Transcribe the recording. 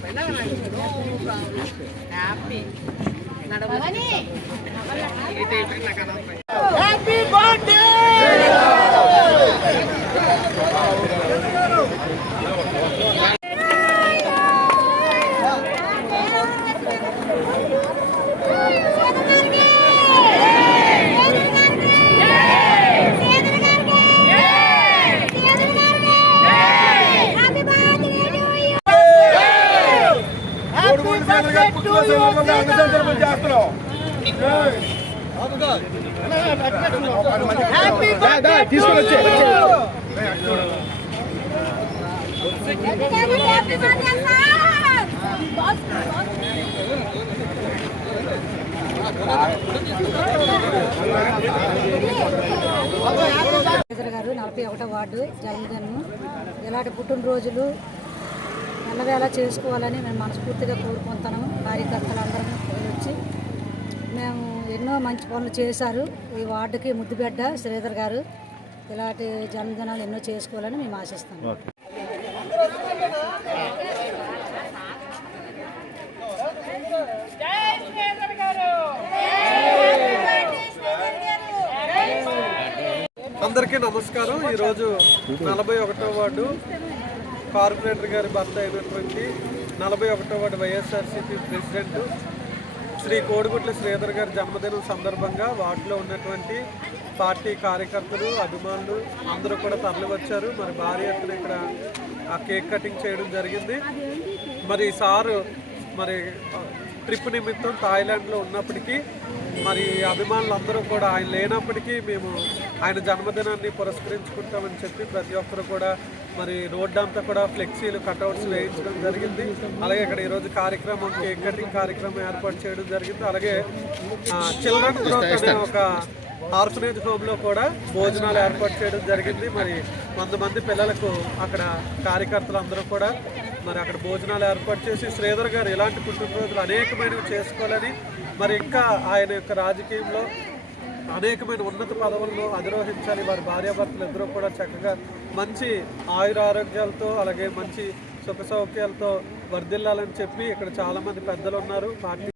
Happy happy happy birthday తీసుకొని వచ్చే గారు నలభై ఒకటో వార్డు జగన్ ఇలాంటి పుట్టినరోజులు ఎల్లవేళ చేసుకోవాలని మేము మనస్ఫూర్తిగా కోరుకుంటున్నాము. కార్యకర్తలందరం వచ్చి మేము ఎన్నో మంచి పనులు చేశారు. ఈ వార్డుకి ముద్దుబిడ్డ శ్రీధర్ గారు. ఇలాంటి జన్మదినాలు ఎన్నో చేసుకోవాలని మేము ఆశిస్తాము అందరికీ నమస్కారం. ఈరోజు నలభై ఒకటో వార్డు కార్పొరేటర్ గారి భర్త అయినటువంటి నలభై ఒకటో వాటి వైఎస్ఆర్సీపీ ప్రెసిడెంట్ శ్రీ కోడిగుట్ల శ్రీధర్ గారి జన్మదినం సందర్భంగా వార్డులో ఉన్నటువంటి పార్టీ కార్యకర్తలు అభిమానులు అందరూ కూడా తరలివచ్చారు. మరి భారీ ఎత్తున ఇక్కడ ఆ కేక్ కటింగ్ చేయడం జరిగింది. మరి సారు మరి ట్రిప్ నిమిత్తం థాయిలాండ్లో ఉన్నప్పటికీ మరి అభిమానులందరూ కూడా ఆయన లేనప్పటికీ మేము ఆయన జన్మదినాన్ని పురస్కరించుకుంటామని చెప్పి ప్రతి ఒక్కరు కూడా మరి రోడ్డు అంతా కూడా ఫ్లెక్సీలు కట్అవుట్స్ వేయించడం జరిగింది. అలాగే ఇక్కడ ఈరోజు కార్యక్రమం కేక్ కటింగ్ కార్యక్రమం ఏర్పాటు చేయడం జరిగింది. అలాగే చిల్డ్రన్ గ్రోత్ అనే ఒక ఆర్ఫనేజ్ హోమ్లో కూడా భోజనాలు ఏర్పాటు చేయడం జరిగింది. మరి వంద మంది పిల్లలకు అక్కడ కార్యకర్తలు అందరూ కూడా మరి అక్కడ భోజనాలు ఏర్పాటు చేసి శ్రీధర్ గారు ఇలాంటి పుట్టినరోజులు అనేకమైనవి చేసుకోవాలని మరి ఇంకా ఆయన యొక్క రాజకీయంలో అనేకమైన ఉన్నత పదవులను అధిరోహించాలి. వారి భార్యాభర్తలు ఇద్దరూ కూడా చక్కగా మంచి ఆయుర ఆరోగ్యాలతో అలాగే మంచి సుఖ సౌఖ్యాలతో వర్ధిల్లాలని చెప్పి ఇక్కడ చాలామంది పెద్దలు ఉన్నారు పార్టీ